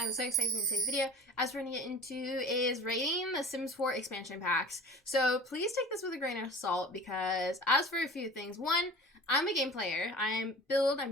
I'm so excited in today's video. As we're gonna get into is rating the Sims 4 expansion packs. So please take this with a grain of salt because as for a few things, one, I'm a game player. I'm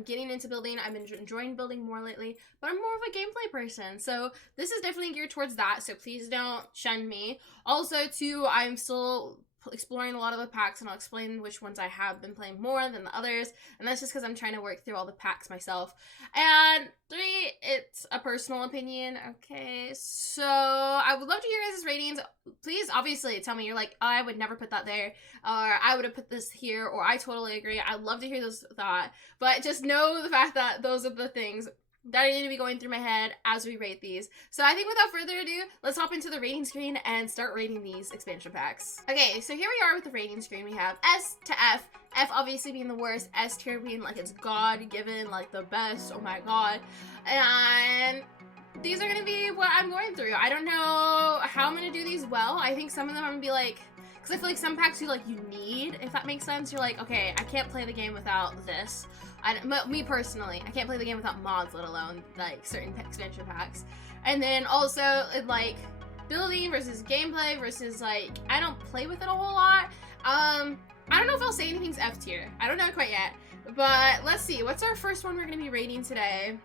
getting into building. I've been enjoying building more lately, but I'm more of a gameplay person. So this is definitely geared towards that. So please don't shun me. Also, two, I'm still exploring a lot of the packs, and I'll explain which ones I have been playing more than the others, and that's just because I'm trying to work through all the packs myself. And three, it's a personal opinion. Okay, so I would love to hear your guys' ratings. Please obviously tell me you're like, oh, I would never put that there, or I would have put this here, or I totally agree. I'd love to hear those thoughts, but just know the fact that those are the things that I need to be going through my head as we rate these. So I think without further ado, let's hop into the rating screen and start rating these expansion packs. Okay, so here we are with the rating screen. We have S to F. F obviously being the worst, S tier being like it's God-given, like the best, oh my god. And these are gonna be what I'm going through. I don't know how I'm gonna do these well. I think some of them I'm gonna be like, because I feel like some packs you need, if that makes sense. You're like, okay, I can't play the game without this. Me personally, I can't play the game without mods, let alone like certain expansion packs. And then also like building versus gameplay versus like I don't play with it a whole lot. I don't know if I'll say anything's F tier. I don't know quite yet. But let's see. What's our first one we're gonna be rating today?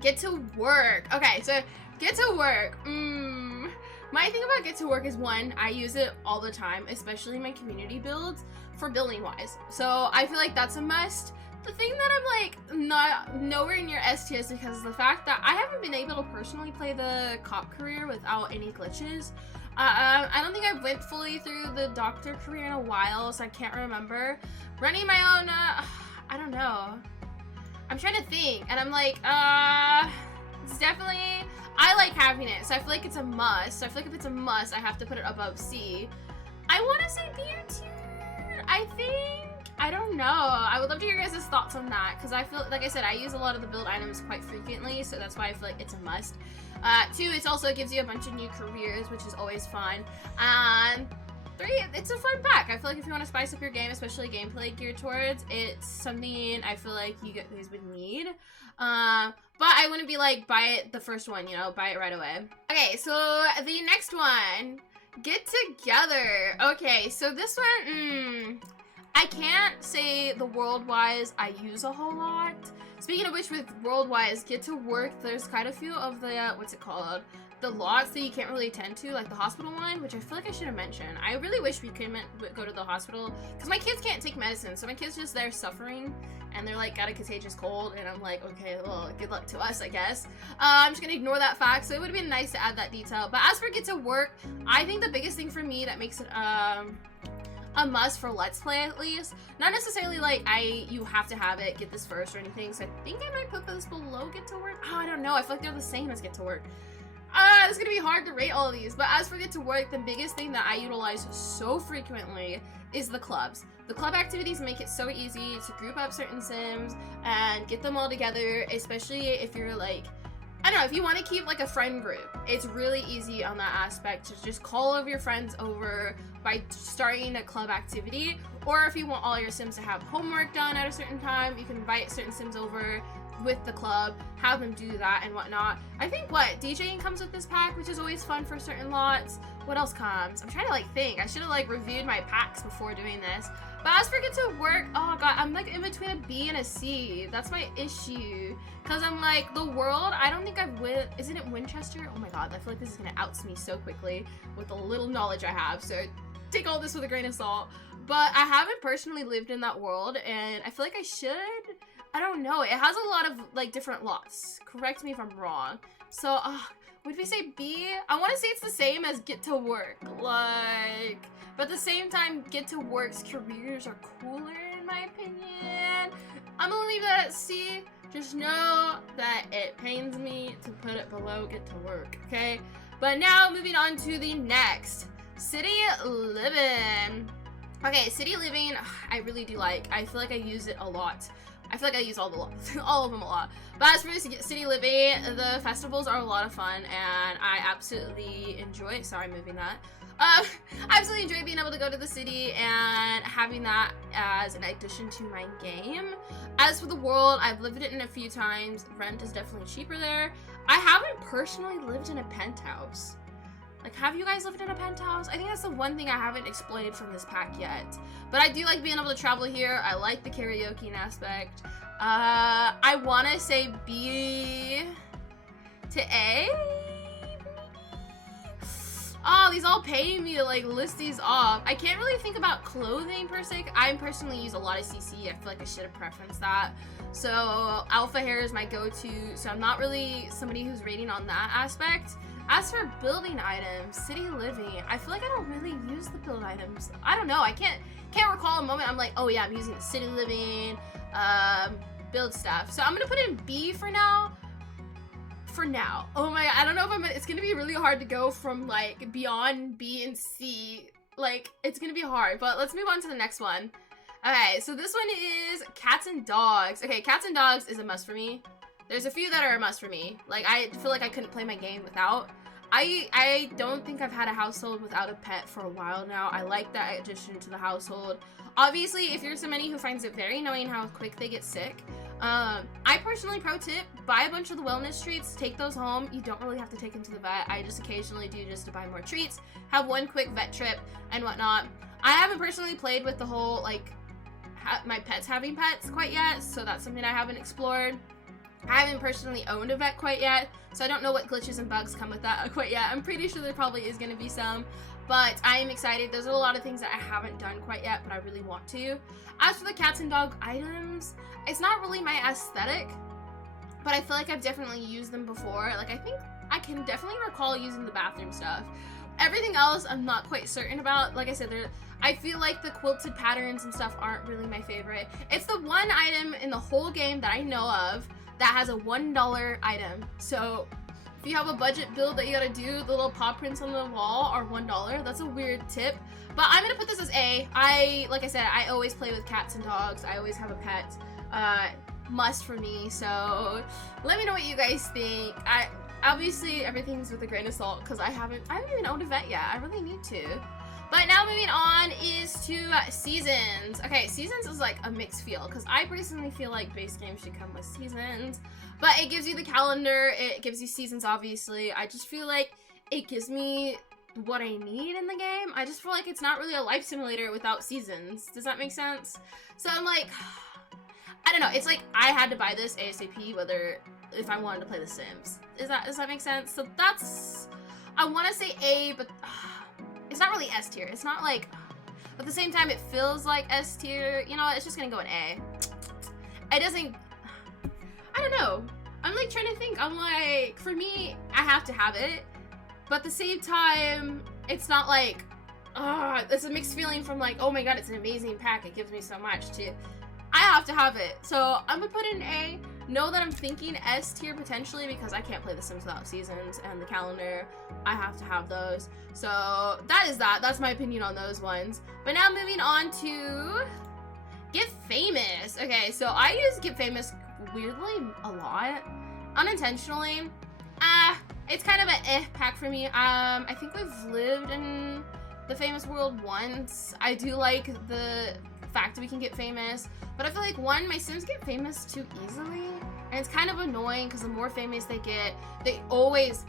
Get to work. Okay, so get to work. My thing about get to work is one, I use it all the time, especially in my community builds for building wise. So I feel like that's a must. The thing that I'm like nowhere near S tier is because of the fact that I haven't been able to personally play the cop career without any glitches. I don't think I went fully through the doctor career in a while, so I can't remember. Running my own, I don't know. I'm trying to think, and I'm like, it's definitely, I like having it, so I feel like it's a must. So I feel like if it's a must, I have to put it above C. I want to say B tier, I think. I don't know. I would love to hear your guys' thoughts on that because I feel, like I said, I use a lot of the build items quite frequently, so that's why I feel like it's a must. Two, it also gives you a bunch of new careers, which is always fun. And three, it's a fun pack. I feel like if you want to spice up your game, especially gameplay geared towards, it's something I feel like you guys would need. But I wouldn't be like, buy it the first one, you know, buy it right away. Okay, so the next one, get together. Okay, so this one, I can't say the world-wise I use a whole lot. Speaking of which, with world-wise, get to work, there's quite a few of the, what's it called? The lots that you can't really attend to, like the hospital one, which I feel like I should have mentioned. I really wish we could go to the hospital, because my kids can't take medicine, so my kids just there suffering, and they're like got a contagious cold, and I'm like, okay, well, good luck to us, I guess. I'm just gonna ignore that fact, so it would have been nice to add that detail. But as for get to work, I think the biggest thing for me that makes it, a must for Let's Play at least. Not necessarily like you have to have it, get this first or anything, so I think I might put this below Get to Work. Oh, I don't know, I feel like they're the same as Get to Work. It's gonna be hard to rate all of these, but as for Get to Work, the biggest thing that I utilize so frequently is the clubs. The club activities make it so easy to group up certain Sims and get them all together, especially if you're like, I don't know, if you want to keep like a friend group, it's really easy on that aspect to just call all of your friends over by starting a club activity. Or if you want all your Sims to have homework done at a certain time, you can invite certain Sims over with the club, have them do that and whatnot. I think DJing comes with this pack, which is always fun for certain lots. What else comes? I'm trying to like think. I should have like reviewed my packs before doing this. But as for Get to Work, oh god, I'm like in between a B and a C. That's my issue. Cause I'm like, the world, I don't think isn't it Winchester? Oh my god, I feel like this is gonna out me so quickly with the little knowledge I have. So take all this with a grain of salt. But I haven't personally lived in that world, and I feel like I should. I don't know. It has a lot of like different lots. Correct me if I'm wrong. So, would we say B? I want to say it's the same as Get to Work. Like, but at the same time, Get to Work's careers are cooler in my opinion. I'm gonna leave that at C. Just know that it pains me to put it below Get to Work, okay? But now, moving on to the next. City Living. Okay, City Living, I really do like. I feel like I use it a lot. I feel like I use all of them a lot. But as for City Living, the festivals are a lot of fun, and I absolutely enjoy it. Sorry, I'm moving that. I absolutely enjoy being able to go to the city and having that as an addition to my game. As for the world, I've lived in it a few times. Rent is definitely cheaper there. I haven't personally lived in a penthouse. Like, have you guys lived in a penthouse? I think that's the one thing I haven't exploited from this pack yet. But I do like being able to travel here. I like the karaoke aspect. I want to say B to A. Oh, these all pay me to like list these off. I can't really think about clothing per se. I personally use a lot of CC. I feel like I should have preferenced that. So alpha hair is my go-to. So I'm not really somebody who's rating on that aspect. As for building items, city living, I feel like I don't really use the build items. I don't know. I can't recall a moment I'm like, oh yeah, I'm using city living, build stuff. So I'm gonna put in B for now. Oh my god, I don't know if it's gonna be really hard to go from like beyond B and C. Like, it's gonna be hard, but let's move on to the next one. Okay, so this one is cats and dogs. Okay, cats and dogs is a must for me. There's a few that are a must for me. Like, I feel like I couldn't play my game without. I don't think I've had a household without a pet for a while now. I like that addition to the household. Obviously, if you're somebody who finds it very annoying how quick they get sick, I personally pro tip, buy a bunch of the wellness treats, take those home. You don't really have to take them to the vet. I just occasionally do just to buy more treats, have one quick vet trip and whatnot. I haven't personally played with the whole, like, my pets having pets quite yet, so that's something I haven't explored. I haven't personally owned a vet quite yet, so I don't know what glitches and bugs come with that quite yet. I'm pretty sure there probably is going to be some, but I am excited. Those are a lot of things that I haven't done quite yet, but I really want to. As for the cats and dog items, it's not really my aesthetic, but I feel like I've definitely used them before. Like, I think I can definitely recall using the bathroom stuff. Everything else, I'm not quite certain about. Like I said, I feel like the quilted patterns and stuff aren't really my favorite. It's the one item in the whole game that I know of that has a $1 item. So if you have a budget build that you gotta do, the little paw prints on the wall are $1. That's a weird tip. But I'm gonna put this as A. Like I said, I always play with cats and dogs. I always have a pet. Must for me. So let me know what you guys think. Obviously everything's with a grain of salt because I haven't even owned a vet yet. I really need to. But now moving on is to seasons. Okay, seasons is like a mixed feel because I personally feel like base games should come with seasons. But it gives you the calendar, it gives you seasons obviously. I just feel like it gives me what I need in the game. I just feel like it's not really a life simulator without seasons. Does that make sense? So I'm like, I don't know. It's like I had to buy this ASAP whether if I wanted to play The Sims. Does that make sense? So that's, I want to say A, but it's not really S tier. It's not like, but at the same time, it feels like S tier. You know what? It's just gonna go in A. It doesn't, I don't know. I'm like trying to think. I'm like, for me, I have to have it. But at the same time, it's not like, it's a mixed feeling from like, oh my god, it's an amazing pack. It gives me so much to, I have to have it. So I'm gonna put it in A. Know that I'm thinking S tier potentially because I can't play The Sims without seasons and the calendar. I have to have those. So that is that. That's my opinion on those ones. But now moving on to Get Famous. Okay, so I use Get Famous weirdly a lot. Unintentionally. It's kind of an pack for me. I think we've lived in the famous world once. I do like the fact that we can get famous, but I feel like one, my Sims get famous too easily, and it's kind of annoying because the more famous they get, they always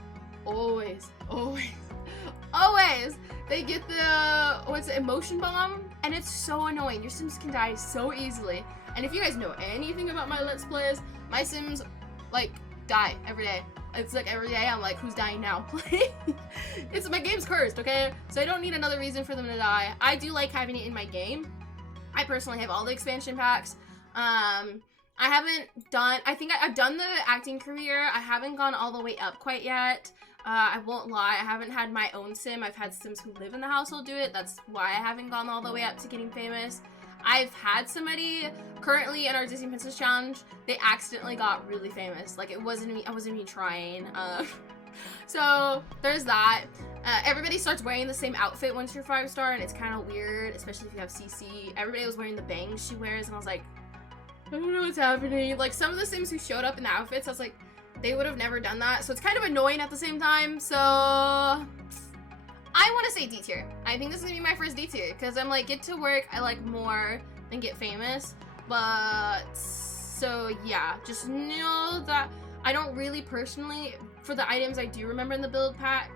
they get the emotion bomb, and it's so annoying. Your Sims can die so easily, and if you guys know anything about my Let's Plays, my Sims like die every day. It's like every day I'm like, who's dying now? It's, my game's cursed, okay? So I don't need another reason for them to die. I do like having it in my game. I personally have all the expansion packs. I think I've done the acting career. I haven't gone all the way up quite yet. I won't lie, I haven't had my own Sim. I've had Sims who live in the household do it. That's why I haven't gone all the way up to getting famous. I've had somebody currently in our Disney Princess Challenge, they accidentally got really famous. Like, it wasn't me, I wasn't even trying. So there's that. Everybody starts wearing the same outfit once you're 5-star, and it's kind of weird, especially if you have CC. Everybody was wearing the bangs she wears, and I was like, I don't know what's happening. Like, some of the Sims who showed up in the outfits, I was like, they would have never done that. So it's kind of annoying at the same time. So I want to say D tier. I think this is gonna be my first D tier because I'm like, get to work I like more than get famous. But so yeah, just know that I don't really personally, for the items I do remember in the build pack,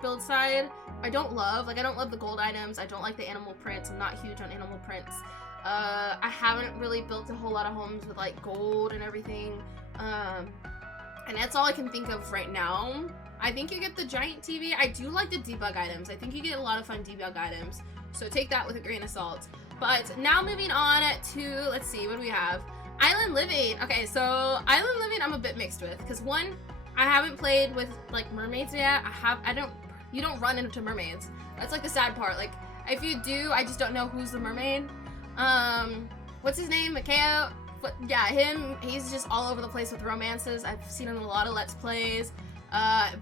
build side, I don't love the gold items. I don't like the animal prints. I'm not huge on animal prints. I haven't really built a whole lot of homes with like gold and everything. And that's all I can think of right now. I think you get the giant TV. I do like the debug items. I think you get a lot of fun debug items. So take that with a grain of salt. But now moving on to, let's see, what do we have? Island Living. Okay, so Island Living I'm a bit mixed with. Because one, I haven't played with like mermaids yet. You don't run into mermaids. That's like the sad part. Like if you do, I just don't know who's the mermaid. What's his name? Mikhail? But yeah, him, he's just all over the place with romances. I've seen him in a lot of Let's Plays.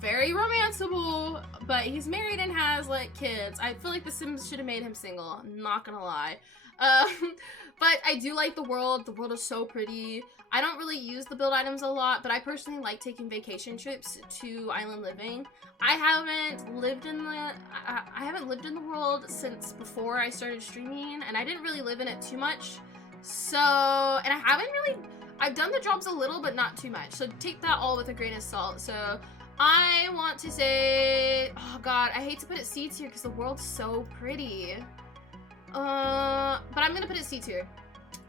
Very romanceable, but he's married and has like kids. I feel like The Sims should have made him single, I'm not gonna lie. But I do like the world. The world is so pretty. I don't really use the build items a lot, but I personally like taking vacation trips to Island Living. I haven't lived in the world since before I started streaming, and I didn't really live in it too much. So, and I've done the jobs a little, but not too much. So take that all with a grain of salt. So I want to say, oh god, I hate to put it C tier because the world's so pretty. But I'm gonna put it C tier.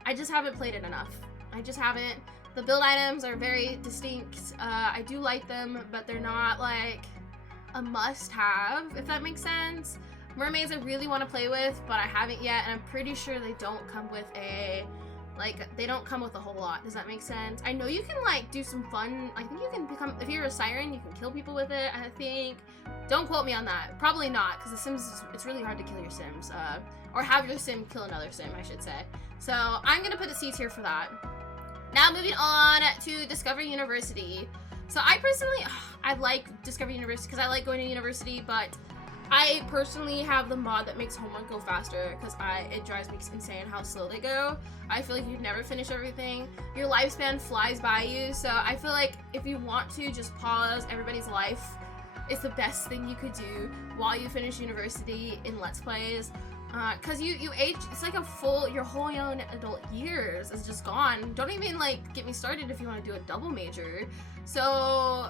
I just haven't played it enough. I just haven't. The build items are very distinct. I do like them, but they're not like a must-have, if that makes sense. Mermaids I really want to play with, but I haven't yet, and I'm pretty sure they don't come with they don't come with a whole lot. Does that make sense? I know you can like do some fun, I think you can become, if you're a siren, you can kill people with it, I think. Don't quote me on that. Probably not, because The Sims, it's really hard to kill your Sims. Or have your Sim kill another Sim, I should say. So I'm gonna put a C tier for that. Now moving on to Discovery University. So I personally, I like Discovery University because I like going to university, but I personally have the mod that makes homework go faster because it drives me insane how slow they go. I feel like you'd never finish everything. Your lifespan flies by you, so I feel like if you want to just pause everybody's life, it's the best thing you could do while you finish university in Let's Plays. Cause you age, it's like your whole young adult years is just gone. Don't even like get me started if you want to do a double major. So,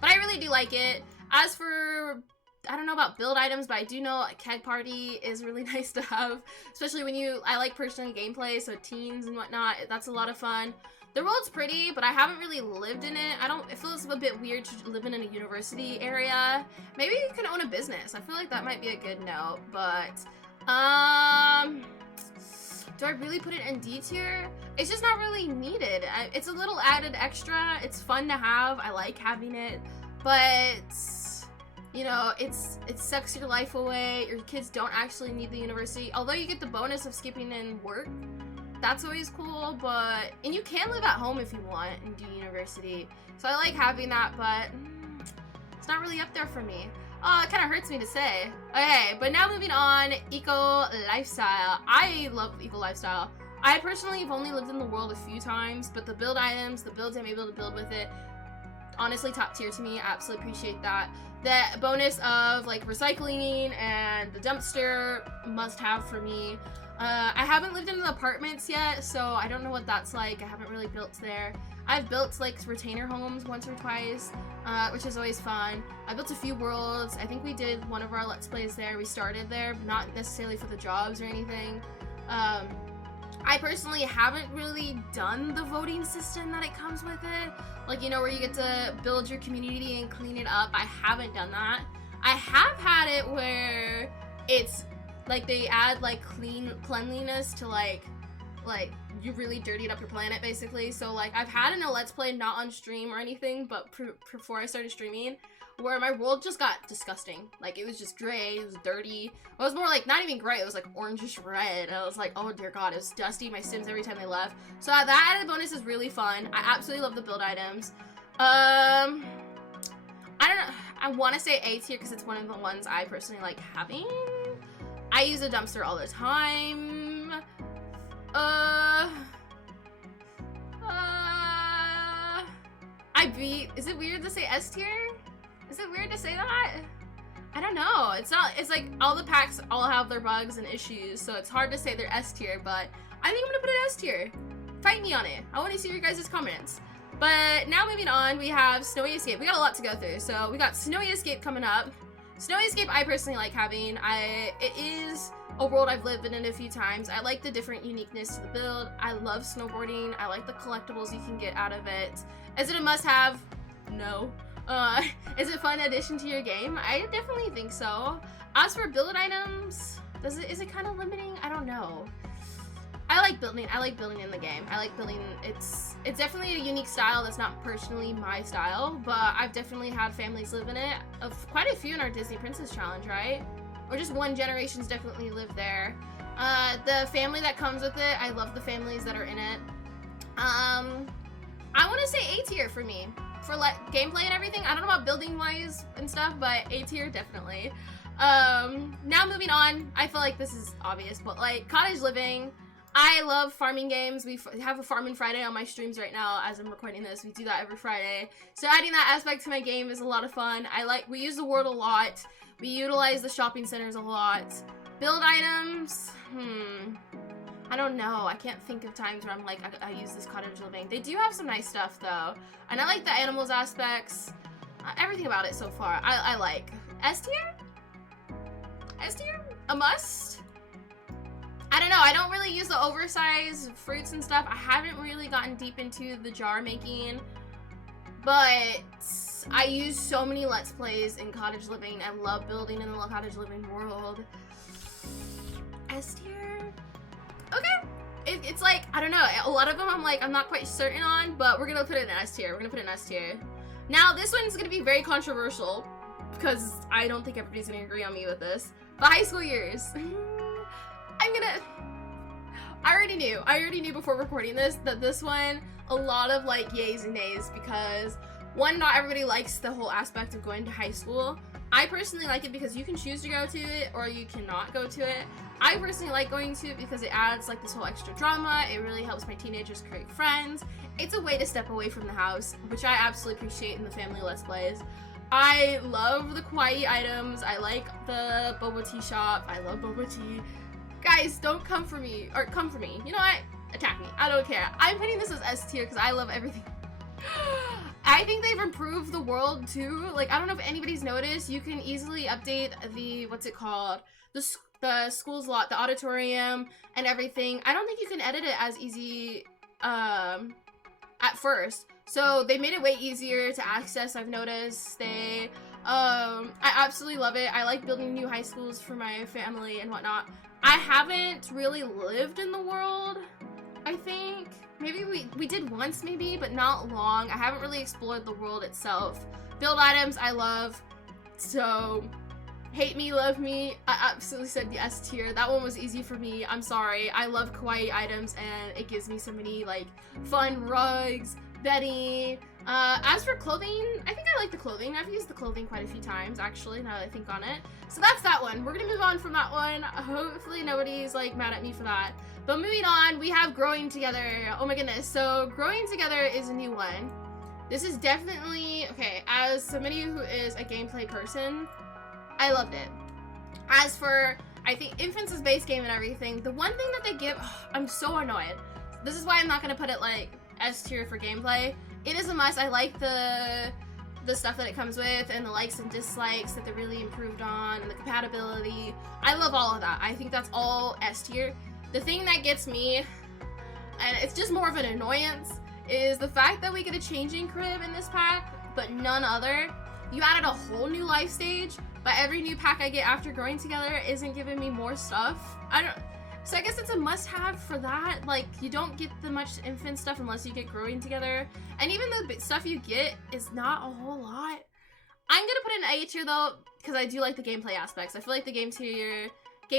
but I really do like it. As for, I don't know about build items, but I do know a keg party is really nice to have, especially when I like personal gameplay, so teens and whatnot, that's a lot of fun. The world's pretty, but I haven't really lived in it. It feels a bit weird to live in a university area. Maybe you can own a business. I feel like that might be a good note, but do I really put it in D tier? It's just not really needed. It's a little added extra. It's fun to have. I like having it, but you know, it sucks your life away. Your kids don't actually need the university, although you get the bonus of skipping in work. That's always cool, and you can live at home if you want and do university. So I like having that, but it's not really up there for me. Oh, it kind of hurts me to say. Okay, but now moving on, Eco Lifestyle. I love Eco Lifestyle. I personally have only lived in the world a few times, but the build items, the builds I'm able to build with it, honestly top tier to me. I absolutely appreciate that. The bonus of like recycling and the dumpster, must have for me. I haven't lived in the apartments yet, so I don't know what that's like. I haven't really built there. I've built like retainer homes once or twice, which is always fun. I built a few worlds. I think we did one of our Let's Plays there. We started there, but not necessarily for the jobs or anything. I personally haven't really done the voting system that it comes with it. Like, you know, where you get to build your community and clean it up. I haven't done that. I have had it where it's like they add like cleanliness to like you really dirtied up your planet basically. So like I've had in a Let's Play, not on stream or anything, but before I started streaming, where my world just got disgusting. Like it was just gray, it was dirty. It was more like not even gray, it was like orangish red. And I was like, oh dear god, it was dusty. My Sims every time they left. So that added bonus is really fun. I absolutely love the build items. I don't know, I want to say A tier because it's one of the ones I personally like having. I use a dumpster all the time. Is it weird to say S tier? Is it weird to say that? I don't know. It's not. It's like all the packs all have their bugs and issues, so it's hard to say they're S tier. But I think I'm gonna put it S tier. Fight me on it. I want to see your guys' comments. But now moving on, we have Snowy Escape. We got a lot to go through. So we got Snowy Escape coming up. Snowy Escape, I personally like having. It is a world I've lived in it a few times. I like the different uniqueness to the build. I love snowboarding. I like the collectibles you can get out of it. Is it a must-have? No. Is it a fun addition to your game? I definitely think so. As for build items, is it kind of limiting? I don't know. I like building in the game. I like building. It's definitely a unique style that's not personally my style, but I've definitely had families live in it. Of quite a few in our Disney Princess Challenge, right? Or just one generation's definitely lived there. The family that comes with it, I love the families that are in it. I want to say A tier for me. For gameplay and everything. I don't know about building wise and stuff, but A tier definitely. Now moving on, I feel like this is obvious, but like Cottage Living, I love farming games. We have a Farming Friday on my streams right now as I'm recording this. We do that every Friday. So adding that aspect to my game is a lot of fun. We use the world a lot. We utilize the shopping centers a lot. Build items, I don't know. I can't think of times where I'm like, I use this Cottage Living. They do have some nice stuff though. And I like the animals aspects. Everything about it so far, I like. S tier? S tier? A must? I don't know. I don't really use the oversized fruits and stuff. I haven't really gotten deep into the jar making. But I use so many Let's Plays in Cottage Living. I love building in the Cottage Living world. S tier? Okay. It's like, I don't know, a lot of them I'm not quite certain on, but we're gonna put it in S tier. We're gonna put it in S tier. Now, this one's gonna be very controversial, because I don't think everybody's gonna agree on me with this. But high school years. I already knew before recording this that this one, a lot of like yays and nays, because one, not everybody likes the whole aspect of going to high school. I personally like it because you can choose to go to it or you cannot go to it. I personally like going to it because it adds like this whole extra drama. It really helps my teenagers create friends. It's a way to step away from the house, which I absolutely appreciate in the family Let's Plays. I love the kawaii items. I like the boba tea shop. I love boba tea. Guys, don't come for me. Or come for me. You know what? Attack me. I don't care. I'm putting this as S tier because I love everything. I think they've improved the world too. Like, I don't know if anybody's noticed. You can easily update the, what's it called? The school's lot, the auditorium, and everything. I don't think you can edit it as easy at first. So they made it way easier to access, I've noticed. I absolutely love it. I like building new high schools for my family and whatnot. I haven't really lived in the world, I think. Maybe we did once maybe, but not long. I haven't really explored the world itself. Build items, I love. So, hate me, love me. I absolutely said yes tier. That one was easy for me. I'm sorry. I love kawaii items and it gives me so many like fun rugs, bedding. As for clothing, I think I like the clothing. I've used the clothing quite a few times actually, now that I think on it. So that's that one. We're gonna move on from that one. Hopefully nobody's like mad at me for that. But moving on, we have Growing Together. Oh my goodness. So Growing Together is a new one. This is definitely, okay, as somebody who is a gameplay person, I loved it. As for, I think Infants' base game and everything, the one thing that they give, I'm so annoyed. This is why I'm not gonna put it like S tier for gameplay. It is a must. I like the stuff that it comes with and the likes and dislikes that they really improved on and the compatibility. I love all of that. I think that's all S tier. The thing that gets me, and it's just more of an annoyance, is the fact that we get a changing crib in this pack, but none other. You added a whole new life stage, but every new pack I get after Growing Together isn't giving me more stuff. So I guess it's a must-have for that. Like, you don't get the much infant stuff unless you get Growing Together. And even the stuff you get is not a whole lot. I'm gonna put it in A tier though, because I do like the gameplay aspects. I feel like the game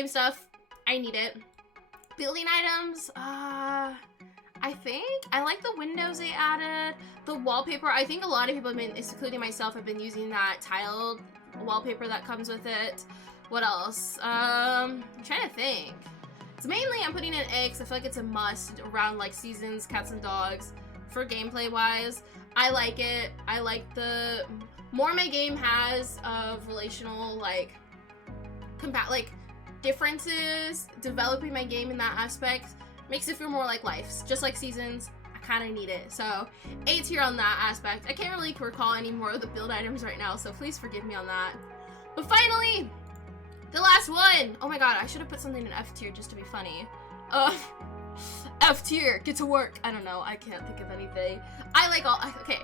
stuff, I need it. Building items, I think I like the windows they added. The wallpaper, I think a lot of people have been, including myself, have been using that tiled wallpaper that comes with it. What else? I'm trying to think. So mainly I'm putting in A because I feel like it's a must around like seasons, cats and dogs, for gameplay wise, I like it. I like the more my game has of relational like differences, developing my game in that aspect makes it feel more like life, just like Seasons. I kind of need it, so A tier on that aspect. I can't really recall any more of the build items right now, so please forgive me on that. But finally, the last one. Oh my god, I should have put something in F tier just to be funny. F tier, get to work. I don't know, I can't think of anything. I like all, okay,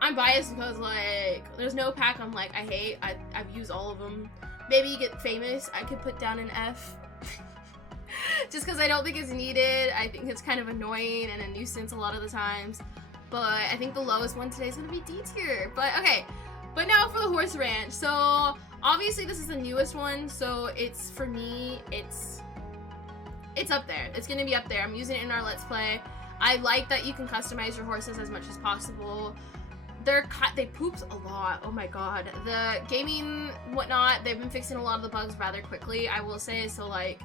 I'm biased because like there's no pack I'm like I hate. I've used all of them. Maybe you get famous, I could put down an F. Just because I don't think it's needed. I think it's kind of annoying and a nuisance a lot of the times. But I think the lowest one today is going to be D tier. But okay, but now for the horse ranch. So obviously this is the newest one, so it's, for me, it's up there. It's going to be up there. I'm using it in our Let's Play. I like that you can customize your horses as much as possible. They pooped a lot. Oh my god. The gaming whatnot, they've been fixing a lot of the bugs rather quickly, I will say. So like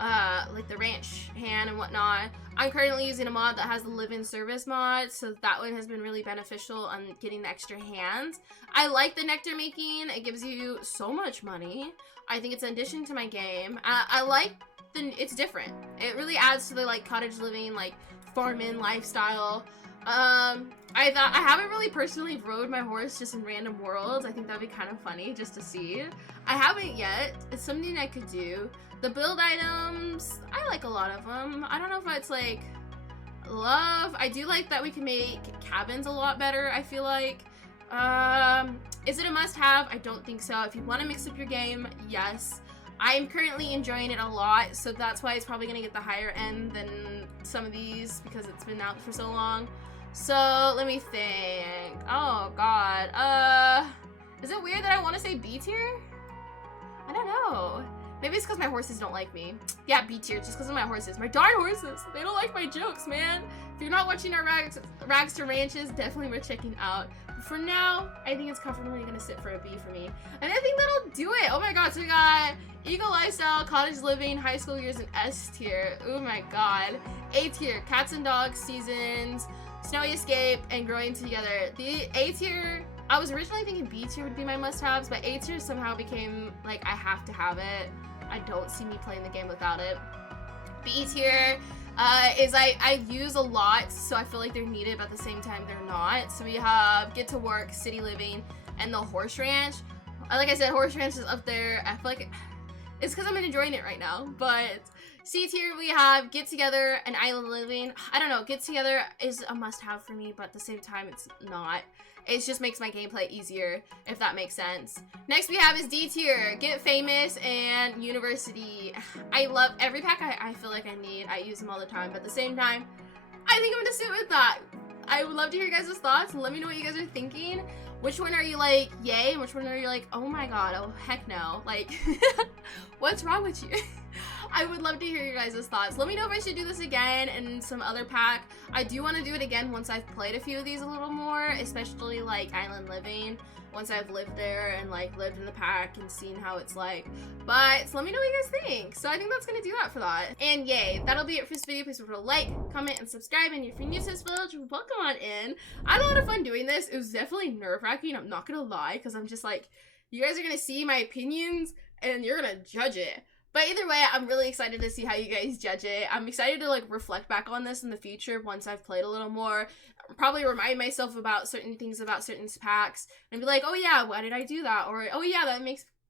the ranch hand and whatnot. I'm currently using a mod that has the live-in service mod, so that one has been really beneficial on getting the extra hands. I like the nectar making. It gives you so much money. I think it's an addition to my game. I like it's different. It really adds to the like cottage living, like farm-in lifestyle. I thought, I haven't really personally rode my horse just in random worlds. I think that'd be kind of funny just to see. I haven't yet. It's something I could do. The build items, I like a lot of them. I don't know if it's like love. I do like that we can make cabins a lot better, I feel like. Is it a must-have? I don't think so. If you want to mix up your game, yes. I'm currently enjoying it a lot, so that's why it's probably going to get the higher end than some of these because it's been out for so long. So, let me think. Oh, God. Is it weird that I want to say B tier? I don't know. Maybe it's because my horses don't like me. Yeah, B tier, just because of my horses. My darn horses! They don't like my jokes, man! If you're not watching our Rags to Ranches, definitely worth checking out. But for now, I think it's comfortably gonna sit for a B for me. And I think that'll do it! Oh my god, so we got Eagle Lifestyle, Cottage Living, High School Years, and S tier. Oh my god. A tier, Cats and Dogs, Seasons, Snowy Escape, and Growing Together. The A tier, I was originally thinking B tier would be my must-haves, but A tier somehow became, like, I have to have it. I don't see me playing the game without it. B tier is I use a lot, so I feel like they're needed, but at the same time they're not. So we have Get to Work, City Living, and the Horse Ranch. Like I said, Horse Ranch is up there. I feel like it's because I'm enjoying it right now. But C tier, we have Get Together and Island Living. I don't know, Get Together is a must-have for me, but at the same time it's not. It just makes my gameplay easier, if that makes sense. Next we have is D tier, Get Famous and University. I love every pack I feel like I need. I use them all the time, but at the same time, I think I'm gonna sit with that. I would love to hear your guys' thoughts. Let me know what you guys are thinking. Which one are you like, yay, and which one are you like, oh my god, oh heck no. Like, what's wrong with you? I would love to hear your guys' thoughts. Let me know if I should do this again in some other pack. I do want to do it again once I've played a few of these a little more, especially like Island Living, once I've lived there and like lived in the pack and seen how it's like. But so let me know what you guys think. So I think that's gonna do that for that. And yay, that'll be it for this video. Please remember to like, comment, and subscribe. And if you're new to this village, welcome on in. I had a lot of fun doing this. It was definitely nerve-wracking, I'm not gonna lie, because I'm just like, you guys are gonna see my opinions and you're gonna judge it. But either way, I'm really excited to see how you guys judge it. I'm excited to like reflect back on this in the future once I've played a little more. Probably remind myself about certain things about certain packs and be like, oh yeah, why did I do that? Or, oh yeah,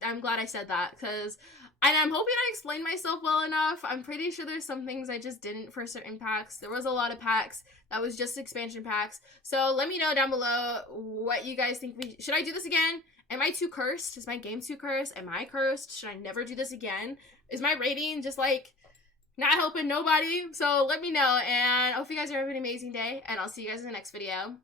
I'm glad I said that, because and I'm hoping I explained myself well enough. I'm pretty sure there's some things I just didn't for certain packs. There was a lot of packs that was just expansion packs. So let me know down below what you guys think. Should I do this again? Am I too cursed? Is my game too cursed? Am I cursed? Should I never do this again? Is my rating just like not helping nobody? So let me know, and I hope you guys are having an amazing day, and I'll see you guys in the next video.